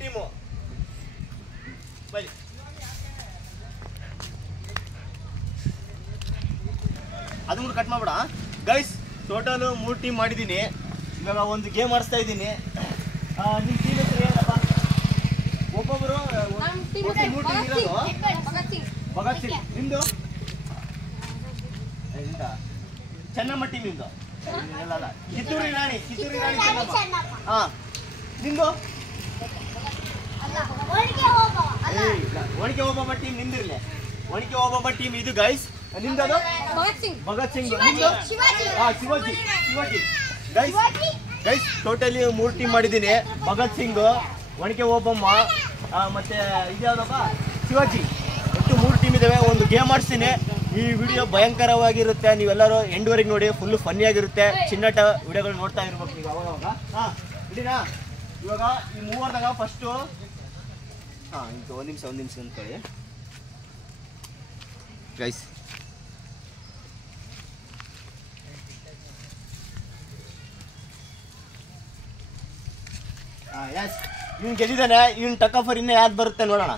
Team by. ಅದನ್ನ cut ಮಾಡ್ಬೇಡ guys. Total 3 team ಮಾಡಿದ್ದೀನಿ. ಇವಾಗ ಒಂದು ಗೇಮ್ ಆಡಿಸ್ತಾ ಇದ್ದೀನಿ. ನಿಮ್ಮ ಟೀಮ್ ಹೆಸರು ಏನಪ್ಪ? ಒಬ್ಬೊಬ್ಬರು 3 ಟೀಮ್ ಇರೋದು. ಭಗತ್ ಸಿಂಗ್. ನಿಮ್ದು ಚೆನ್ನಮ್ಮ ಟೀಮ್. ನಿಮ್ದು ಕಿತ್ತೂರಿ ರಾಣಿ ಚೆನ್ನಮ್ಮ. ಹಾ ನಿಮ್ದು ಒಣಕೆ ಓಬವ್ವ ಟೀಮ್. ನಿಮ್ದಿರ್ಲಿ ಒಣಕೆ ಓಬವ್ವ ಟೀಮ್ ಇದು ಗೈಸ್. ನಿಮ್ದು ಭಗತ್ ಸಿಂಗ್. ನಿಮ್ದು ಶಿವಾಜಿ ಗೈಸ್. ಟೋಟಲಿ 3 ಟೀಮ್ ಮಾಡಿದ್ದೀನಿ. ಭಗತ್ ಸಿಂಗ್, ಒಣಕೆ ಓಬಮ್ಮ ಮತ್ತೆ ಇದ್ಯಾವ್ದಪ್ಪ ಶಿವಾಜಿ. ಒಟ್ಟು 3 ಟೀಮ್ ಇದಾವೆ. ಒಂದು ಗೇಮ್ ಆಡಿಸ್ತೀನಿ. ಈ ವಿಡಿಯೋ ಭಯಂಕರವಾಗಿರುತ್ತೆ. ನೀವೆಲ್ಲರೂ ಎಂಡ್ವರೆಗೆ ನೋಡಿ. ಫುಲ್ ಫನ್ನಿ ಆಗಿರುತ್ತೆ. ಚಿನ್ನಟ ವಿಡಿಯೋಗಳು ನೋಡ್ತಾ ಇರ್ಬೇಕು ನೀವು ಅವಾಗ. ಇಡೀನಾ ಇವಾಗ ಈ ಮೂವರ್ದಾಗ ಫಸ್ಟು ಒಂದು ನಿಮಿಷ ಅಂದ್ಕೊಳ್ಳಿ ಗೈಸ್. ಎಸ್ ಇವ್ನು ಗೆದ್ದಿದ್ದಾನೆ. ಇವ್ನು ಟಕಫರ್ ಇನ್ನೂ ಯಾವ್ದು ಬರುತ್ತೆ ನೋಡೋಣ.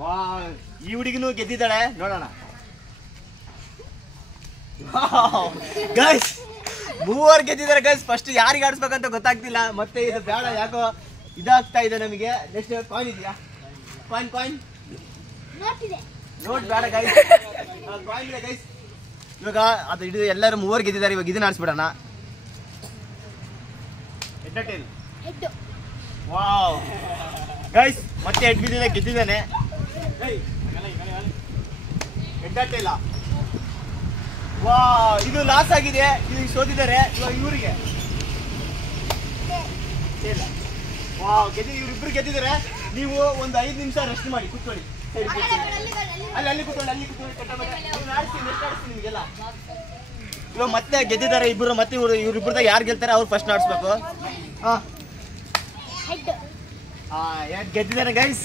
ವಾ ಈ ಹುಡುಗಿನೂ ಗೆದ್ದಿದ್ದಾಳೆ ನೋಡೋಣ. ಗೈಸ್ 3 ಗೆದ್ದಿದ್ದಾರೆ ಗೈಸ್. ಫಸ್ಟ್ ಯಾರಿಗೆ ಆಡಿಸ್ಬೇಕಂತ ಗೊತ್ತಾಗ್ತಿಲ್ಲ. ಮತ್ತೆ ಇದು ಬೇಡ ಯಾಕೋ ಇದಾಗ್ತಾ ಇದೆ ನಮಗೆ. ನೆಕ್ಸ್ಟ್ ಕಾಯಿನ್ ಇದೆಯಾ? ಕಾಯಿನ್ ನೋಟ್ ಬೇಡ ಗೈಸ್. ಕಾಯಿನ್ ಇದೆ ಗೈಸ್. ಇವಾಗ ಅದು ಹಿಡಿದು ಎಲ್ಲರೂ 3 ಗೆದ್ದಿದ್ದಾರೆ. ಇವಾಗ ಇದನ್ನ ಆಡಿಸ್ಬಿಡೋಣ. ವಾವ್ ಗೈಸ್ ಮತ್ತೆ ಹೆಡ್ ಬಿದ್ದಿದೆ. ಗೆದ್ದಿದ್ದಾನೆ. ಹೆಡ್ಡಟ್ಟಿಲ್ಲ. ವಾ ಇದು ಲಾಸ್ ಆಗಿದೆ. ಇದು ಸೋತಿದ್ದಾರೆ. ಇವಾಗ ಇವರಿಗೆ ವಾವ್ ಇವರಿಬ್ರು ಗೆದ್ದಿದ್ದಾರೆ. ನೀವು ಒಂದು 5 ನಿಮಿಷ ರೆಸ್ಟ್ ಮಾಡಿ ಕೂತ್ಕೊಳ್ಳಿ. ಅಲ್ಲಿ ಕೂತ್ಕೊಳ್ಳಿ. ನಿಮಗೆಲ್ಲ ಇವಾಗ ಮತ್ತೆ ಗೆದ್ದಿದ್ದಾರೆ ಇಬ್ಬರು. ಮತ್ತೆ ಇವ್ರಿಬ್ರದಾಗ ಯಾರು ಗೆಲ್ತಾರೆ ಅವ್ರು ಫಸ್ಟ್ ಆಡಿಸ್ಬೇಕು. ಗೆದ್ದಿದ್ದಾರೆ ಗೈಸ್.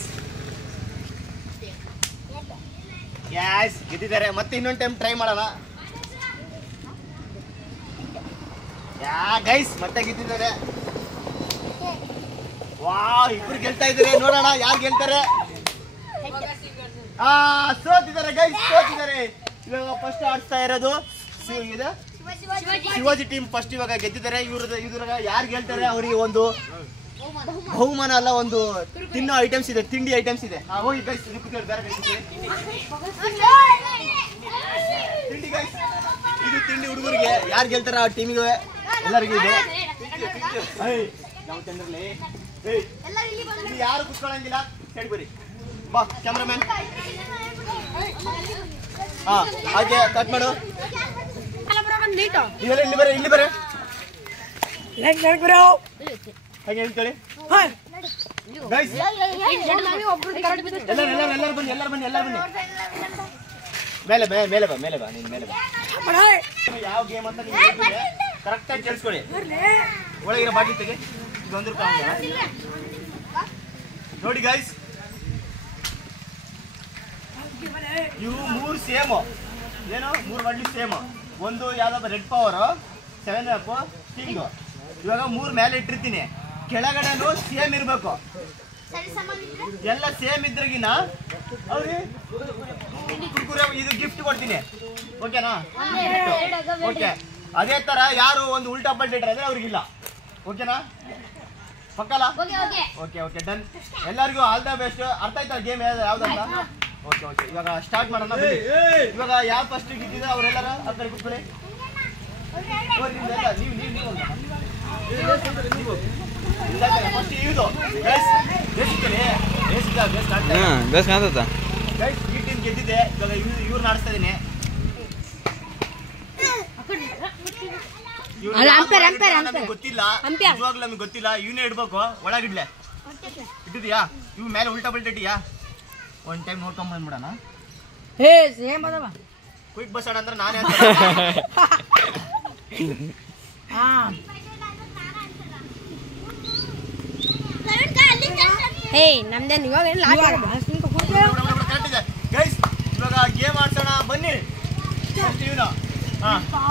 ಯಾಸ್ ಗೆದ್ದಿದ್ದಾರೆ. ಮತ್ತೆ ಇನ್ನೊಂದು ಟೈಮ್ ಟ್ರೈ ಮಾಡೋಣ. ಗೈಸ್ ಮತ್ತೆ ಗೆದ್ದಿದ್ದಾರೆ. ವಾ ಇಬ್ರು ಗೆಲ್ತಾ ಇದ್ದಾರೆ. ನೋಡೋಣ ಯಾರು ಗೆಲ್ತಾರೆ. ಸೋತಿದ್ದಾರೆ ಗೈಸ್. ಸೋತಿದ್ದಾರೆ. ಇವಾಗ ಫಸ್ಟ್ ಆಡ್ತಾ ಇರೋದು ಶಿವಾಜಿ ಟೀಮ್ ಫಸ್ಟ್ ಇವಾಗ ಗೆದ್ದಿದ್ದಾರೆ. ಇವ್ರಾಗ ಯಾರು ಗೆಲ್ತಾರೆ ಅವರಿಗೆ ಒಂದು ಬಹುಮಾನ ಅಲ್ಲ, ಒಂದು ತಿನ್ನೋ ಐಟಮ್ಸ್ ಇದೆ. ತಿಂಡಿ ಐಟಮ್ಸ್ ಇದೆ. ಹೋಗಿ ಗೈಸ್ ಬೇರೆ ತಿಂಡಿ ಗೈಸ್. ಇದು ತಿಂಡಿ ಹುಡುಗರಿಗೆ. ಯಾರು ಗೆಲ್ತಾರ ಆ ಟೀಮಿಗೆ ಎಲ್ಲರಿಗೂ ಇದೆ. ಯಾರು ಕುತ್ಕೊಳ್ಳಂಗಿಲ್ಲ. ಹೇಳಿ ಬರ್ರಿ ಬಾ ಕ್ಯಾಮ್ರಾಮನ್. ಹಾಗೆ ಕಟ್ ಮಾಡು. ಇಲ್ಲಿ ಬರ್ರಿ ಹಾಗೆ ಹೇಳ್ಕೊಳ್ಳಿ ಗೈಸ್. ಎಲ್ಲರೂ ಬನ್ನಿ. ಮೇಲೆ ಬಾ ನೀನು ಮೇಲೆ ಬಾ. ಯಾವ ಗೇಮ್ ಅಂತ ನೀವು ಕರೆಕ್ಟಾಗಿ ಕೇಳಿಸ್ಕೊಳ್ಳಿ. ಒಳಗಿರೋ ಬಾಟ್ಲಿ ತೆಗೆ. ಇದು ₹1 ನೋಡಿ ಗೈಸ್. ಇವು 3 ಸೇಮ್. ಏನು 3 ಬಾಟ್ಲಿ ಸೇಮ್. ಒಂದು ಯಾವ್ದಪ್ಪ ರೆಡ್ ಪವರ್, 7 ಅಪ್, ಸ್ಟಿಂಗ್. ಇವಾಗ 3 ಮೇಲೆ ಇಟ್ಟಿರ್ತೀನಿ. ಕೆಳಗಡೆನೂ ಸೇಮ್ ಇರಬೇಕು. ಎಲ್ಲ ಸೇಮ್ ಇದ್ರಾಗಿನ ಅವ್ರಿಗೆ ಕುರ್ಕುರೆ ಇದು ಗಿಫ್ಟ್ ಕೊಡ್ತೀನಿ. ಓಕೆನಾ? ಓಕೆ. ಅದೇ ತರ ಯಾರು ಒಂದು ಉಲ್ಟಾ ಪಲ್ಟ ಇಟ್ಟರೆ ಅವ್ರಿಗಿಲ್ಲ. ಓಕೆನಾ? ಪಕ್ಕಲ್ಲ? Okay done. ಎಲ್ಲರಿಗೂ ಆಲ್ ದ ಬೆಸ್ಟ್. ಅರ್ಥ ಆಯ್ತಾ ಗೇಮ್ ಯಾವ್ದಂತ? ಓಕೆ ಇವಾಗ ಸ್ಟಾರ್ಟ್ ಮಾಡೋಣ. ಇವಾಗ ಯಾವ ಫಸ್ಟ್ ಗಿಟ್ಟಿದೆ ಅವರೆಲ್ಲರ ಆ ಕಡೆ ಕೂತ್ಕೊಳ್ಳಿ. ಫಸ್ಟ್ ಇದು ಈ ಟೀಮ್ ಗೆದ್ದಿದೆ. ಇವಾಗ ಇವ್ರನ್ನ ಆಡಿಸ್ತಾ ಇದೀನಿ. ಗೊತ್ತಿಲ್ಲ, ನಿಜವಾಗ್ಲೂ ನಮ್ಗೆ ಗೊತ್ತಿಲ್ಲ. ಇವನೇ ಇಡ್ಬೇಕು. ಒಳಗಿಡ್ಲೆ ಇಟ್ಟಿದ್ಯಾ? ಇವ್ ಮೇಲೆ ಉಲ್ಟಾ ಪಲ್ಟ ಇಟ್ಟಿಯಾ? ಒಂದ್ ಟೈಮ್ ನೋಡ್ಕೊಂಡ್ ಬಂದ್ಬಿಡೋಣ. ಕ್ವಿಕ್ ಬಸ್ ಅಂದ್ರೆ ನಾನೇ ನಮ್ದೇನು ಇವಾಗ ಗೈಸ್. ಇವಾಗ ಗೇಮ್ ಆಡ್ಸೋಣ ಬನ್ನಿ.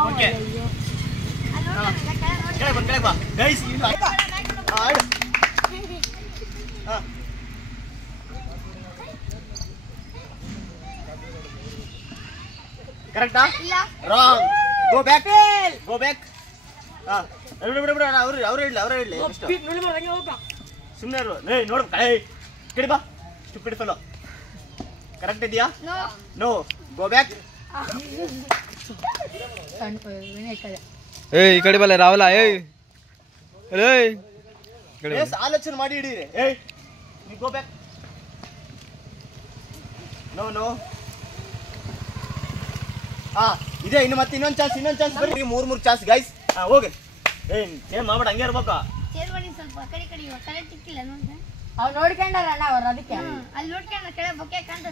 ಓಕೆ ಕೆಳಗೆ ಬಾ ಗೈಸ್ ಕರೆಕ್ಟಾ ರಾಂಗ್ ಗೋ ಬ್ಯಾಕ್ ಅವ್ರು ಹೇಳಿ ಸುಮ್ಮನೆ ನೋಡ್ ಕಡಿ ಬಾ ಸ್ಟುಪಿಡ್ ಫೆಲೋ ಕರೆಕ್ಟ್ ಇದೆಯಾ ನೋ ಗೋ ಬ್ಯಾಕ್ ಏಯ್ ಈ ಕಡೆ ಬಲ್ಲ ರಾವಲ ಏಯ್ ಆಲೋಚನೆ ಮಾಡಿ ಹಿಡೀರಿ ಏಯ್ ಗೋ ಬ್ಯಾಕ್ ನೋ ಇದೆ ಇನ್ನು ಮತ್ತೆ ಇನ್ನೊಂದು ಚಾನ್ಸ್ ಬರ್ರಿ ಮೂರು ಚಾನ್ಸ್ ಗೈಸ್ ಹೋಗಿ ಏನ್ ಮಾಡ್ಬೇಡ ಹಂಗೆ ಇರ್ಬೇಕು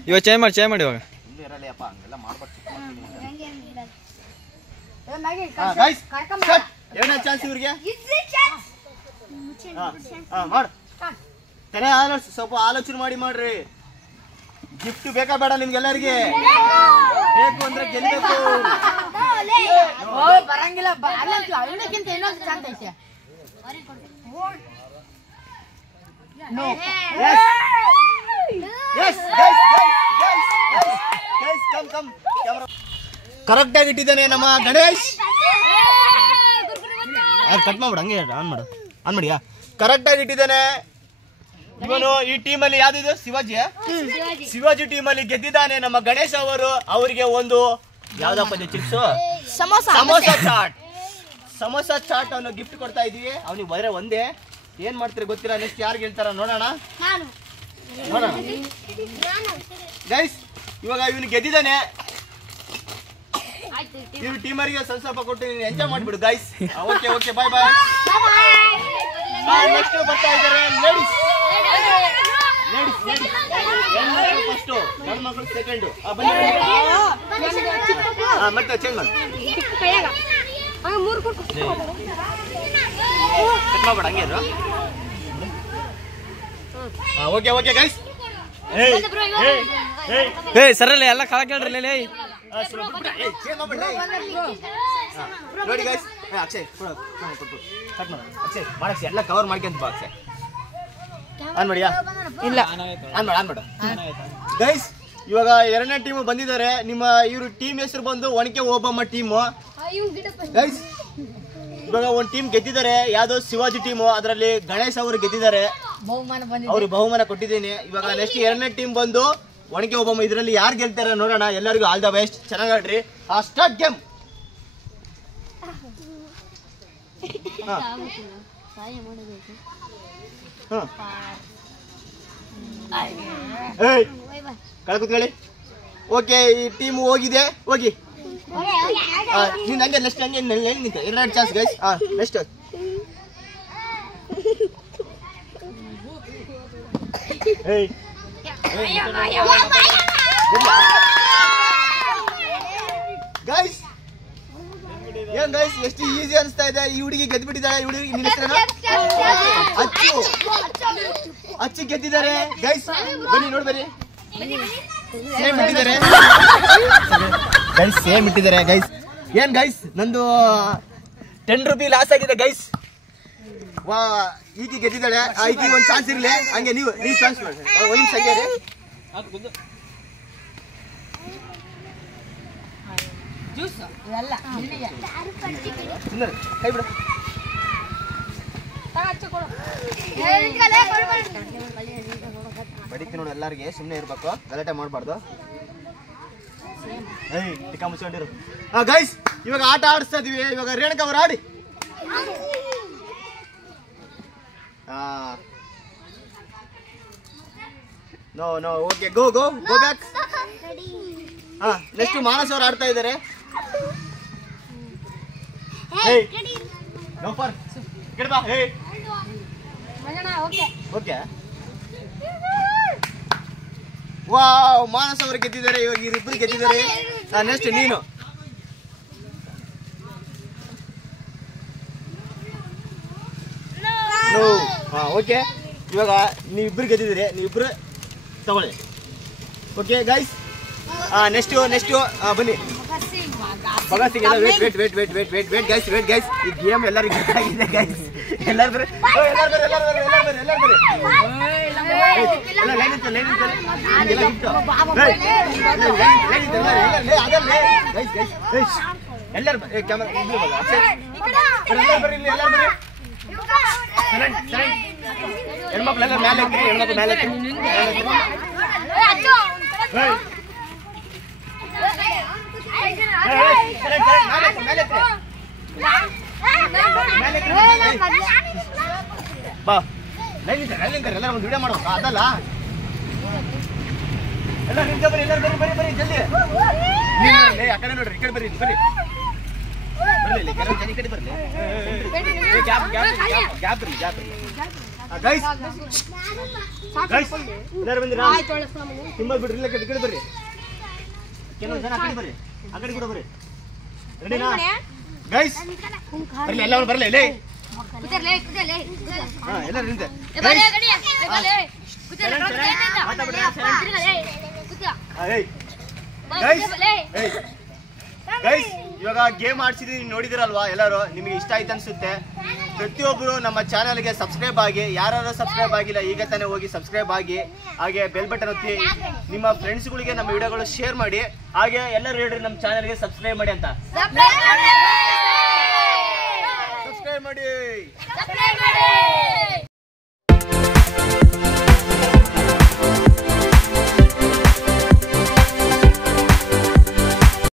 ಇವಾಗ ಚೇಂಜ್ ಮಾಡಿ ಇವಾಗ ಇರಲ್ಲಪ್ಪ ಹಂಗೆಲ್ಲ ಮಾಡ್ಬಾರ್ದು ಎರಡನೇ ಚಾನ್ಸ್ ಇವ್ರಿಗೆ ಮಾಡು ತಲೆ ಸ್ವಲ್ಪ ಆಲೋಚನೆ ಮಾಡ್ರಿ ಗಿಫ್ಟ್ ಬೇಕಾ ಬೇಡ ನಿಮ್ಗೆಲ್ಲರಿಗೆ ಬೇಕು ಅಂದ್ರೆ ಗೆಲ್ಲಬೇಕು ಬರಂಗಿಲ್ಲ ಅವನಕ್ಕಿಂತ ಇನ್ನೊಂದು ಚಾನ್ಸ್ ಐತೆ ಕರೆಕ್ಟ್ ಆಗಿ ಇಟ್ಟಿದ್ದಾನೆ ನಮ್ಮ ಗಣೇಶ್ ಕಟ್ ಮಾಡ್ಬಿಡ ಹಂಗೆ ಆನ್ ಮಾಡಿಯಾ ಕರೆಕ್ಟ್ ಆಗಿ ಇಟ್ಟಿದ್ದಾನೆ ಇವನು ಈ ಟೀಮ್ ಅಲ್ಲಿ ಯಾವ್ದು ಶಿವಾಜಿ ಟೀಮ್ ಅಲ್ಲಿ ಗೆದ್ದಿದ್ದಾನೆ ನಮ್ಮ ಗಣೇಶ್ ಅವರಿಗೆ ಒಂದು ಯಾವ್ದಪ್ಪ ಚಿಪ್ಸ್ ಸಮೋಸಾ ಚಾಟ್ ಅವನು ಗಿಫ್ಟ್ ಕೊಡ್ತಾ ಇದೀವಿ ಅವನಿಗೆ ಬರೀ ಒಂದೇ ಏನ್ ಮಾಡ್ತೀರಿ ಗೊತ್ತಿಲ್ಲ ನೆಕ್ಸ್ಟ್ ಯಾರು ಗೆಲ್ತಾರ ನೋಡೋಣ ಗೈಸ್ ಇವಾಗ ಇವನು ಗೆದ್ದಿದ್ದಾನೆ ನೀವು ಟೀಮರಿಗೆ ಸ್ವಲ್ಪ ಕೊಟ್ಟು ಎಂಜಾಯ್ ಮಾಡ್ಬಿಡು ಗೈಸ್ ಓಕೆ ಬಾಯ್ ನೆಕ್ಸ್ಟ್ ಬರ್ತಾ ಇದ್ದಾರೆ ಲೇಡೀಸ್ ಫಸ್ಟ್ ಗಂಡು ಮಕ್ಕಳು ಸೆಕೆಂಡ್ ಮತ್ತೆ ಚೇಂಜ್ ಮಾಡಿ ಮಾಡ್ಬೇಡ ಹಂಗೆ ಓಕೆ ಗೈಸ್ ಸರಲ್ಲ ಎಲ್ಲ ಕಾಳ ಕೇಳ್ರಿ ನೋಡಿ ಗೈಸ್ ಅಕ್ಷಯ್ ಕಟ್ ಮಾಡು ಅಕ್ಷಯ್ ಮಾಡಕ್ಷಿ ಎಲ್ಲ ಕವರ್ ಮಾಡ್ಕೊಂತ ಬಾ ಅಕ್ಷಯ್ ಆನ್ ಮಾಡಿಯಾ ಇಲ್ಲ ಆನ್ ಮಾಡು ಗೈಸ್ ಇವಾಗ ಎರಡನೇ ಟೀಮ್ ಬಂದಿದ್ದಾರೆ ನಿಮ್ಮ ಇವರು ಟೀಮ್ ಹೆಸರು ಬಂದು ಒಣಕೆ ಓಬಮ್ಮ ಟೀಮು ಗೈಸ್ ಇವಾಗ ಒಂದು ಟೀಮ್ ಗೆದ್ದಿದ್ದಾರೆ ಯಾವ್ದೋ ಶಿವಾಜಿ ಟೀಮು ಅದರಲ್ಲಿ ಗಣೇಶ್ ಅವರು ಗೆದ್ದಿದ್ದಾರೆ ಅವ್ರಿಗೆ ಬಹುಮಾನ ಕೊಟ್ಟಿದ್ದೀನಿ ಇವಾಗ ನೆಕ್ಸ್ಟ್ ಎರಡನೇ ಟೀಮ್ ಬಂದು ಒಣಕೆ ಓಬಮ್ಮ ಇದರಲ್ಲಿ ಯಾರು ಗೆಲ್ತಾರೆ ನೋಡೋಣ ಎಲ್ಲರಿಗೂ ಆಲ್ ದ ಬೆಸ್ಟ್ ಚೆನ್ನಾಗಿ ಆಡ್ರಿ ಸ್ಟಾರ್ಟ್ ಗೇಮ್ ಕಳ್ಕುತ್ಕೊಳ್ಳಿ ಓಕೆ ಈ ಟೀಮ್ ಹೋಗಿದೆ ಹೋಗಿ ನೀನು ಹಂಗೆ ನೆಕ್ಸ್ಟ್ ಹಂಗೆ ನಿಂತ ಎರಡು ಚಾನ್ಸ್ ಗೈಸ್ ನೆಕ್ಸ್ಟ್ ಗೈಸ್ ಏನ್ ಗೈಸ್ ಎಷ್ಟು ಈಸಿ ಅನಿಸ್ತಾ ಇದೆ ಈ ಹುಡುಗಿ ಗೆದ್ಬಿಟ್ಟಿದ್ದಾಳೆ ಈ ಹುಡುಗಿ ನಿನ್ನ ಹೆಸರೇನು ಅಚ್ಚು ಗೆದ್ದಿದ್ದಾರೆ ಗೈಸ್ ಬನ್ನಿ ನೋಡ್ಬರಿ ಸೇಮ್ ಇಟ್ಟಿದ್ದಾರೆ ಗೈಸ್ ಸೇಮ್ ಇಟ್ಟಿದ್ದಾರೆ ಗೈಸ್ ಏನ್ ಗೈಸ್ ನಂದು 10 ರೂಪಾಯಿ ಲಾಸ್ ಆಗಿದೆ ಗೈಸ್ ವಾ ಈಗಿ ಗೆದ್ದಿದ್ದಾಳೆ ಈಗಿ ಒಂದು ಚಾನ್ಸ್ ಇರಲಿ ಹಂಗೆ ನೀವು ಚಾನ್ಸ್ ಮಾಡಿ ಒಂದು ಸಂಖ್ಯೆ ರೀ ಕೈ ಬಿಡು ಬಡಿತಿ ನೋಡು ಎಲ್ಲರಿಗೆ ಸುಮ್ಮನೆ ಇರ್ಬೇಕು ಗಲಾಟೆ ಮಾಡಬಾರ್ದು ಟಿಕ್ಕ ಮುಚ್ಕೊಂಡಿರು ಗೈಸ್ ಇವಾಗ ಆಟ ಆಡಿಸ್ತಾ ಇದೀವಿ ಇವಾಗ ರೇಣುಕಾ ಅವರು ಆಡಿ no okay go back next Manas ಅವರು ಆಡ್ತಾ ಇದ್ದಾರೆ ಓಕೆ ವಾವ್ ಮಾನಸ್ ಅವರು ಗೆದ್ದಿದ್ದಾರೆ ಇವಾಗ ಇವರಿಬ್ಬರು ಗೆದ್ದಿದ್ದಾರೆ ನೆಕ್ಸ್ಟ್ ನೀನು ಓಕೆ ಇವಾಗ ನೀವಿಬ್ಬರು ಗೆದ್ದಿದ್ದೀರಿ ನೀವಿಬ್ಬರು ತಗೊಳ್ಳಿ ಓಕೆ ಗೈಸ್ ನೆಕ್ಸ್ಟ್ ಬನ್ನಿ ಭಗತ್ ಸಿಂಗ್ ವೇಟ್ ಗೈಸ್ ಈ ಗೇಮ್ ಎಲ್ಲರಿಗೂ ಗೊತ್ತಾಗಿದೆ ಗೈಸ್ ಎಲ್ಲರೂ ಬರ್ರಿ ಎಲ್ಲರೂ ಹೆಣ್ಮಕ್ಳೆಲ್ಲ ಮೇಲೆ ಹೆಣ್ಮಕ್ಳು ಮೇಲೆ ಬಾ ಎಲ್ಲ ಒಂದು ವಿಡಿಯೋ ಮಾಡೋ ಅದಲ್ಲ ಎಲ್ಲ ನಿಂತ ಬರ್ರಿ ಎಲ್ಲರೂ ಬರ್ರಿ ಜಲ್ದಿ ಆ ಕಡೆ ನೋಡ್ರಿ ಈ ಕಡೆ ಬರ್ರಿ ಬರ್ರಿ ಈ ಕಡೆ ಬರ್ಲಿ ಗ್ಯಾಪ್ ಗೈಸ್ ಎಲ್ಲರೂ ಬಂದಿರಾ ತುಂಬ ಬಿಡ್ರಿ ಇಲ್ಲ ಈ ಕಡೆ ಬರ್ರಿ ಕೆಲವು ಜನ ಆ ಕಡೆ ಬರ್ರಿ ಆ ಕಡೆ ಕೂಡ ಬರ್ರಿ ರೆಡಿನಾ ಗೈಸ್ ಬರ್ಲಿ ಎಲ್ಲ ಬರಲಿ ಲೇ ಎಲ್ಲರೂ ನಿಂತೆ ಗೈಸ್ ಇವಾಗ ಗೇಮ್ ಆಡ್ಸಿದೀನಿ ನೋಡಿದಿರಲ್ವಾ ಎಲ್ಲರೂ ನಿಮಗೆ ಇಷ್ಟ ಆಯ್ತು ಅನ್ಸುತ್ತೆ ಪ್ರತಿಯೊಬ್ಬರು ನಮ್ಮ ಚಾನಲ್ಗೆ ಸಬ್ಸ್ಕ್ರೈಬ್ ಆಗಿ ಯಾರು ಸಬ್ಸ್ಕ್ರೈಬ್ ಆಗಿಲ್ಲ ಈಗ ತಾನೇ ಹೋಗಿ ಸಬ್ಸ್ಕ್ರೈಬ್ ಆಗಿ ಹಾಗೆ ಬೆಲ್ ಬಟನ್ ಒತ್ತಿ ನಿಮ್ಮ ಫ್ರೆಂಡ್ಸ್ಗಳಿಗೆ ನಮ್ಮ ವಿಡಿಯೋಗಳು ಶೇರ್ ಮಾಡಿ ಹಾಗೆ ಎಲ್ಲರೂ ಹೇಳ್ರಿ ನಮ್ಮ ಚಾನಲ್ಗೆ ಸಬ್ಸ್ಕ್ರೈಬ್ ಮಾಡಿ ಅಂತ ಸಬ್ಸ್ಕ್ರೈಬ್ ಮಾಡಿ